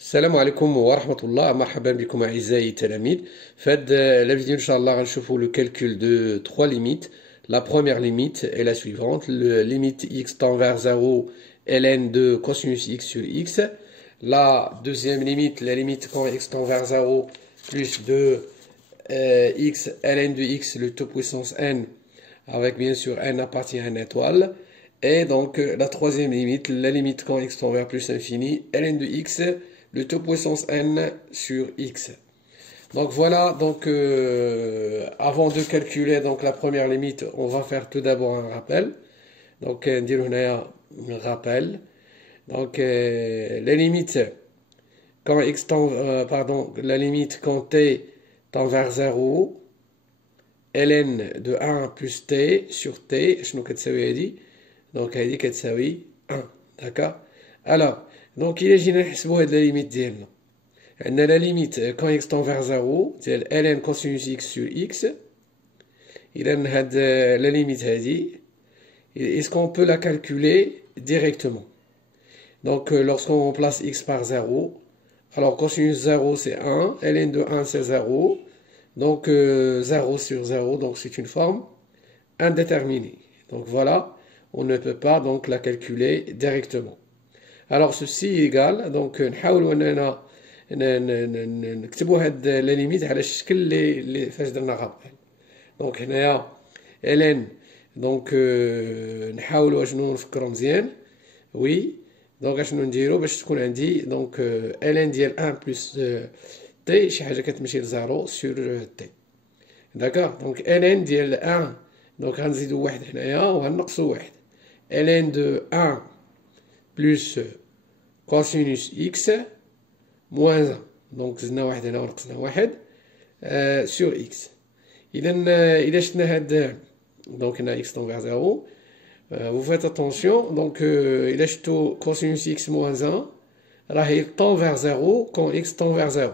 السلام عليكم ورحمة الله. مرحبا بكم أعزائي التلاميذ. في هذا la vidéo إن شاء الله غنشوفوا le calcul de trois limites. La première limite est la suivante: le limite x tend vers 0 ln de cosinus x sur x. La deuxième limite, la limite quand x tend vers 0 plus 2 x ln de x, le taux puissance n, avec bien sûr n appartient à une étoile. Et donc la troisième limite, la limite quand x tend vers plus infini, ln de x, le taux puissance n sur x. Donc voilà, donc avant de calculer donc la première limite, on va faire tout d'abord un rappel. Donc dire un rappel. Donc la limite quand x tend, la limite quand t tend vers 0, ln de 1 plus t sur t, شنو كتساوي هذه؟ donc هذه كتساوي 1. d'accord. alors donc il جينا نحسبوا هاد لا ليميت ديالنا. عندنا لا ليميت كون x tend vers 0 ديال ln cosinus x sur x. اذا هاد لا ليميت هذه est-ce qu'on peut la calculer directement? donc lorsqu'on remplace x par 0, alors cosinus 0 c'est 1, ln de 1 c'est 0, donc 0 sur 0, donc c'est une forme indéterminée. Donc voilà, on ne peut pas donc la calculer directement. Alors ceci égale, donc نحاولوا اننا نكتبوا هاد لا ليميت على الشكل اللي فاش درنا غابل. دونك هنايا ln، دونك نحاولوا اشنو نفكروا مزيان. وي دونك اشنو نديروا باش تكون عندي دونك ln ديال 1 بلس تي شي حاجه كتمشي ل 0 سور تي. داكوغ. دونك ln ديال 1، دونك غنزيدوا واحد هنايا وغنقصوا واحد. ln de 1 plus cosinus x moins 1. donc زدنا واحد هنا ونقصنا واحد sur x. إذا إلا شفنا هاد donc هنا x tend vers 0. vous faites attention. donc إلا شفتو cosinus x moins 1 راهي tend vers 0 quand x tend vers 0.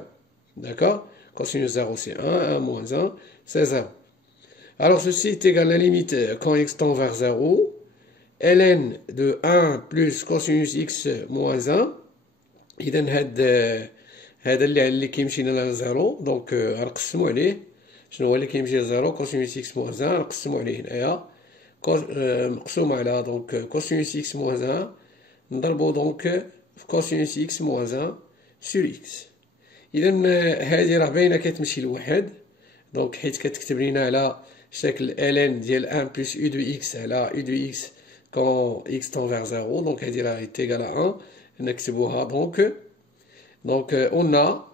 d'accord. cosinus 0 c'est 1, 1 moins 1 c'est 0. alors ceci est égal à la limite quand x tend vers 0, ln de 1 plus cosinus x moins 1. إذا هذا اللي كيمشي لنا لزيرو، دونك غنقسمو عليه. شنو هو اللي كيمشي لزيرو؟ كوسينوس اكس موان 1 نقسمو عليه هنايا مقسوم على دونك كوسينوس اكس موان 1 نضربو دونك في كوسينوس اكس موان 1 سور اكس. إذا هذه راه باينة كتمشي لواحد، دونك حيت كتكتب لينا على شكل ln ديال 1 بلس u دو x على u دو x quand x tend vers 0. donc هذه راه est égal à 1. نكتبوها donc on a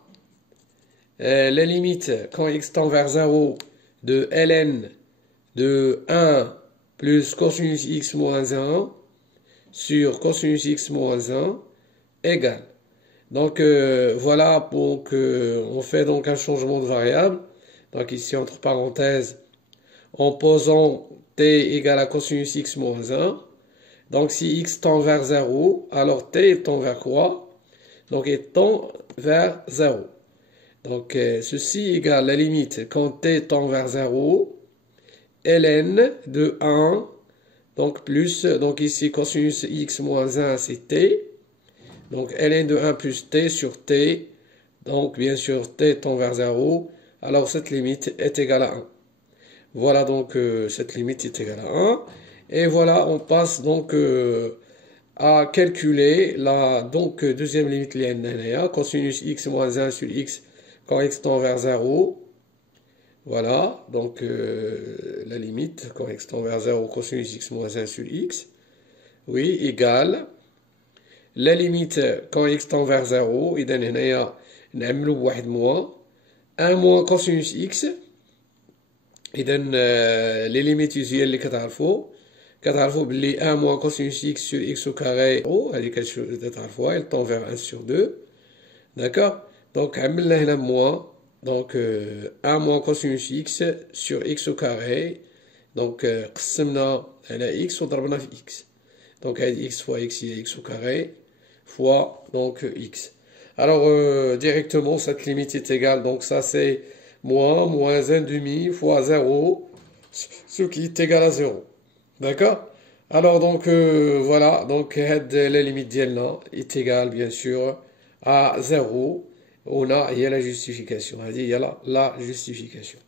la limite quand x tend vers 0 de ln de 1 plus cosinus x moins 1 sur cosinus x moins 1 égale. donc voilà, pour que on fait donc un changement de variable. donc ici entre parenthèses en posant t égale à cosinus x moins 1. donc si x tend vers 0, alors t tend vers quoi? donc il tend vers 0. donc ceci égale la limite quand t tend vers 0, ln de 1, donc plus, donc ici cosinus x moins 1 c'est t, donc ln de 1 plus t sur t, donc bien sûr t tend vers 0, alors cette limite est égale à 1. voilà, donc cette limite est égale à 1. et voilà, on passe donc à calculer la donc deuxième limite linéaire, cosinus x moins 1 sur x quand x tend vers 0. voilà, donc la limite quand x tend vers 0, cosinus x moins 1 sur x, oui, égale la limite quand x tend vers 0. إذا هنايا نعملو بواحد موان 1 موان cosinus x. إذا لي ليميت هي اللي كتعرفوا باللي 1 موان cosinus x sur x au carré هذه كتعرفوها il tend vers 1 sur 2. d'accord. donc عملنا هنا موان، donc 1 موان cosinus x sur x au carré. donc قسمنا على x وضربنا في x. donc هذه x fois x هي x au carré fois donc x. alors directement cette limite est égale, donc ça c'est moins 1 demi fois 0, ce qui est égal à 0. d'accord. alors donc voilà, donc la limite ديالنا est égale bien sûr à 0, il y a la justification. Il y a la justification.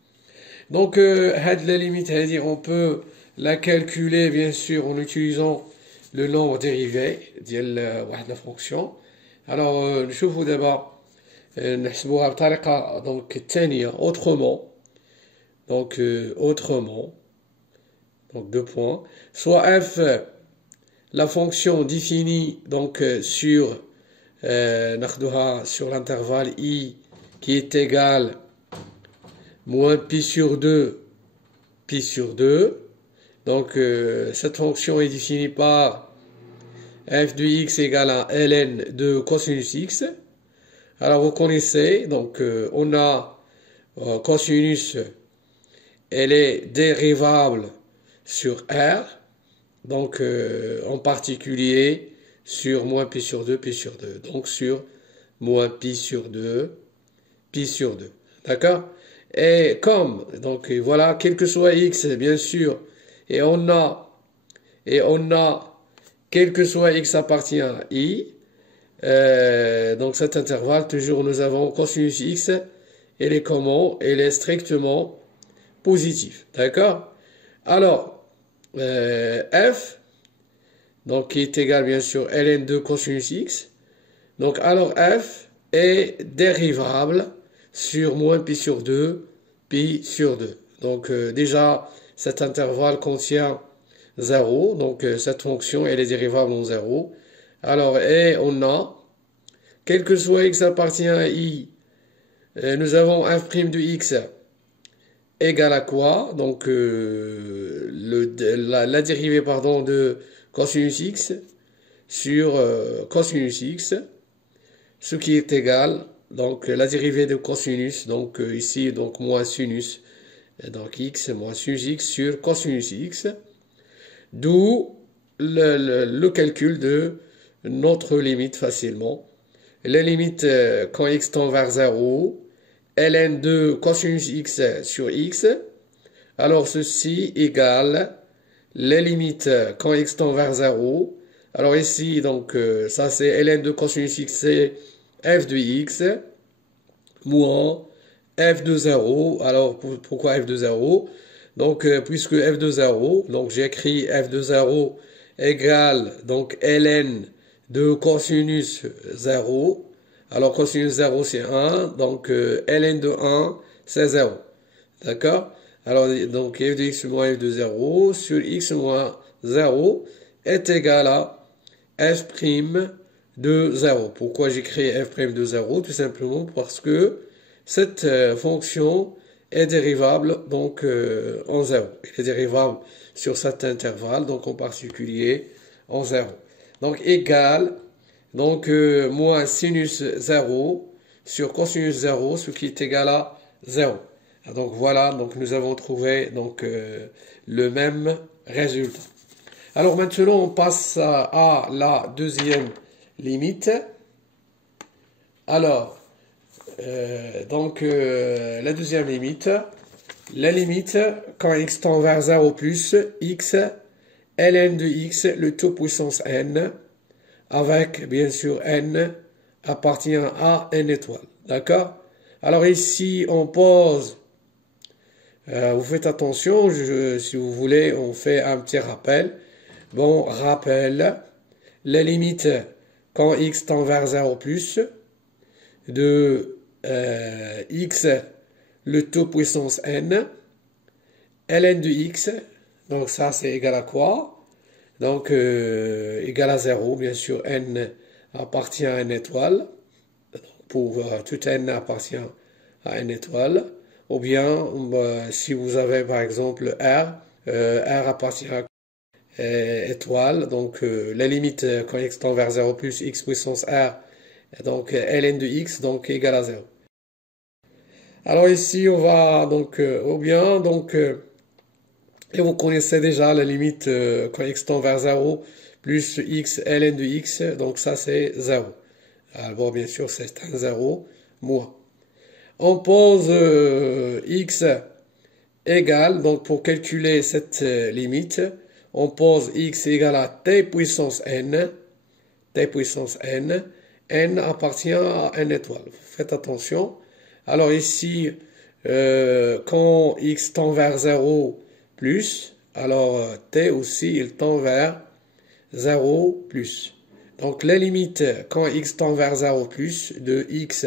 Donc, la limite, on peut la calculer, bien sûr, en utilisant le nombre dérivé de la fonction. Alors, نشوفوا دابا نحسبوها بطريقة donc الثانية autrement. Donc, autrement. Donc, 2 points. Soit f, la fonction définie donc sur l'intervalle i qui est égal moins pi sur 2, pi sur 2. Donc, cette fonction est définie par f de x égale à ln de cosinus x. Alors, vous connaissez, donc, on a cosinus, elle est dérivable sur r, donc, en particulier, sur moins pi sur 2, pi sur 2. Donc, sur moins pi sur 2, pi sur 2. D'accord? Et comme, donc voilà, quel que soit x, bien sûr, et on a, quel que soit x appartient à i, donc cet intervalle, toujours nous avons cosinus x, elle est comment? Elle est strictement positive. D'accord? Alors, f, donc qui est égal bien sûr ln de cosinus x, donc alors f est dérivable sur moins pi sur 2, pi sur 2. Donc déjà, cet intervalle contient 0, donc cette fonction, elle est dérivable en 0. Alors, et on a, quel que soit x appartient à i, nous avons f' de x égale à quoi? Donc, la dérivée, pardon, de cosinus x sur cosinus x, ce qui est égal, donc la dérivée de cosinus, donc ici, donc moins sinus, donc x moins sinus x sur cosinus x, d'où le calcul de notre limite facilement. La limite quand x tend vers 0, ln de cosinus x sur x, alors ceci égale les limites quand x tend vers 0. Alors ici, donc, ça c'est ln de cosinus x, c'est f de x, moins f de 0. Alors, pourquoi f de 0? Donc, puisque f de 0, donc j'ai écrit f de 0 égale, donc, ln de cosinus 0. Alors, cosinus 0, c'est 1. Donc, ln de 1, c'est 0. D'accord? Alors, donc, f de x moins f de 0 sur x moins 0 est égal à f' de 0. Pourquoi j'écris f' de 0? Tout simplement parce que cette fonction est dérivable donc en 0. Elle est dérivable sur cet intervalle, donc en particulier en 0. Donc égal, donc moins sinus 0 sur cosinus 0, ce qui est égal à 0. Donc voilà, donc nous avons trouvé donc le même résultat. Alors maintenant, on passe à la deuxième limite. Alors, donc la deuxième limite, la limite quand x tend vers 0 plus x, ln de x, le tout puissance n, avec bien sûr n appartient à n étoile. D'accord? Alors ici, on pose, vous faites attention, si vous voulez, on fait un petit rappel. Bon, rappel, la limite quand x tend vers 0 plus de x, le taux puissance n, ln de x, donc ça c'est égal à quoi? Donc égal à 0, bien sûr, n appartient à n étoile, pour tout n appartient à n étoile, ou bien si vous avez par exemple r, r appartient à étoile, donc la limite quand x tend vers 0 plus x puissance r, donc ln de x, donc égal à 0. Alors ici on va donc, ou bien donc, et vous connaissez déjà la limite quand x tend vers 0 plus x ln de x, donc ça c'est 0. Alors bon, bien sûr c'est un 0 moins. On pose x égale, donc pour calculer cette limite, on pose x égale à t puissance n, n appartient à n étoile. Faites attention. Alors ici, quand x tend vers 0 plus, alors t aussi il tend vers 0 plus. Donc la limite quand x tend vers 0 plus de x,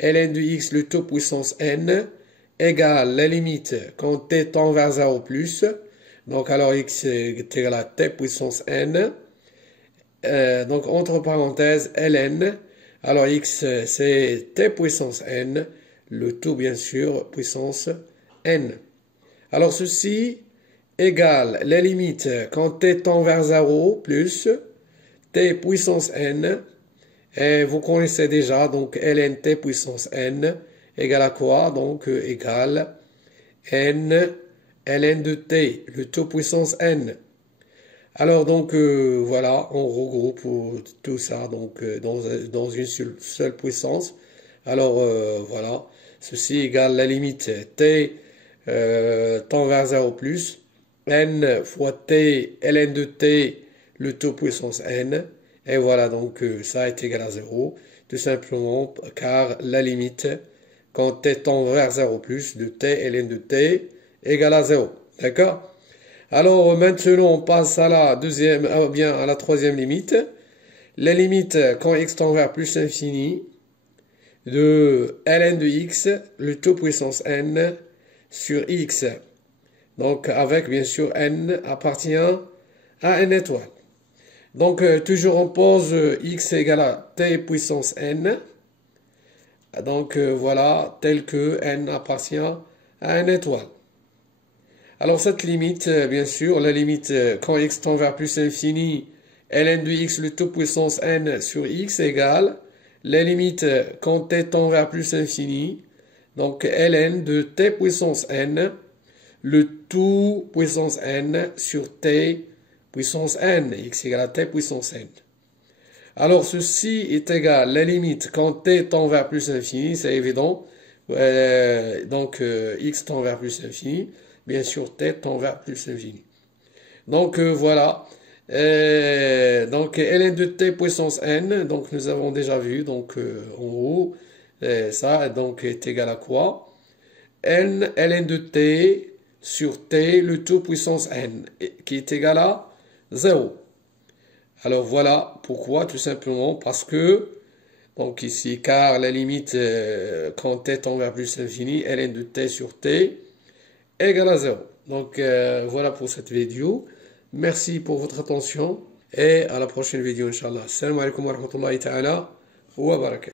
ln de x le tout puissance n, égale la limite quand t tend vers 0 plus, donc alors x est égal à t puissance n, donc entre parenthèses ln, alors x c'est t puissance n, le tout bien sûr puissance n. Alors ceci égale la limite quand t tend vers 0 plus t puissance n, et vous connaissez déjà, donc ln t puissance n égale à quoi? Donc égale n ln de t, le tout puissance n. Alors donc voilà, on regroupe tout ça donc dans une seule puissance. Alors voilà, ceci égale la limite t tend vers 0 plus n fois t ln de t le tout puissance n. Et voilà, donc ça est égal à 0, tout simplement car la limite quand t tend vers 0 plus de t ln de t égale à 0. D'accord? Alors maintenant on passe à la deuxième, bien à la troisième limite. La limite quand x tend vers plus infini de ln de x, le tout puissance n sur x. Donc avec bien sûr n appartient à n étoile. Donc toujours on pose x égale à t puissance n. Donc voilà, tel que n appartient à n étoile. Alors cette limite, bien sûr, la limite quand x tend vers plus infini, ln de x le tout puissance n sur x égale la limite quand t tend vers plus infini, donc ln de t puissance n, le tout puissance n sur t puissance n, x égale à t puissance n. Alors ceci est égal à la limite quand t tend vers plus infini, c'est évident, donc x tend vers plus infini, bien sûr t tend vers plus infini. Donc voilà, donc ln de t puissance n, donc nous avons déjà vu, donc en haut, ça donc est égal à quoi? N ln de t sur t le tout puissance n, qui est égal à 0. Alors voilà pourquoi, tout simplement parce que, donc ici, car la limite quand t tend vers plus infini, ln de t sur t égale à 0. Donc voilà pour cette vidéo. Merci pour votre attention et à la prochaine vidéo, Inch'Allah. Assalamu alaikum wa rahmatullahi ta'ala wa barakatuh.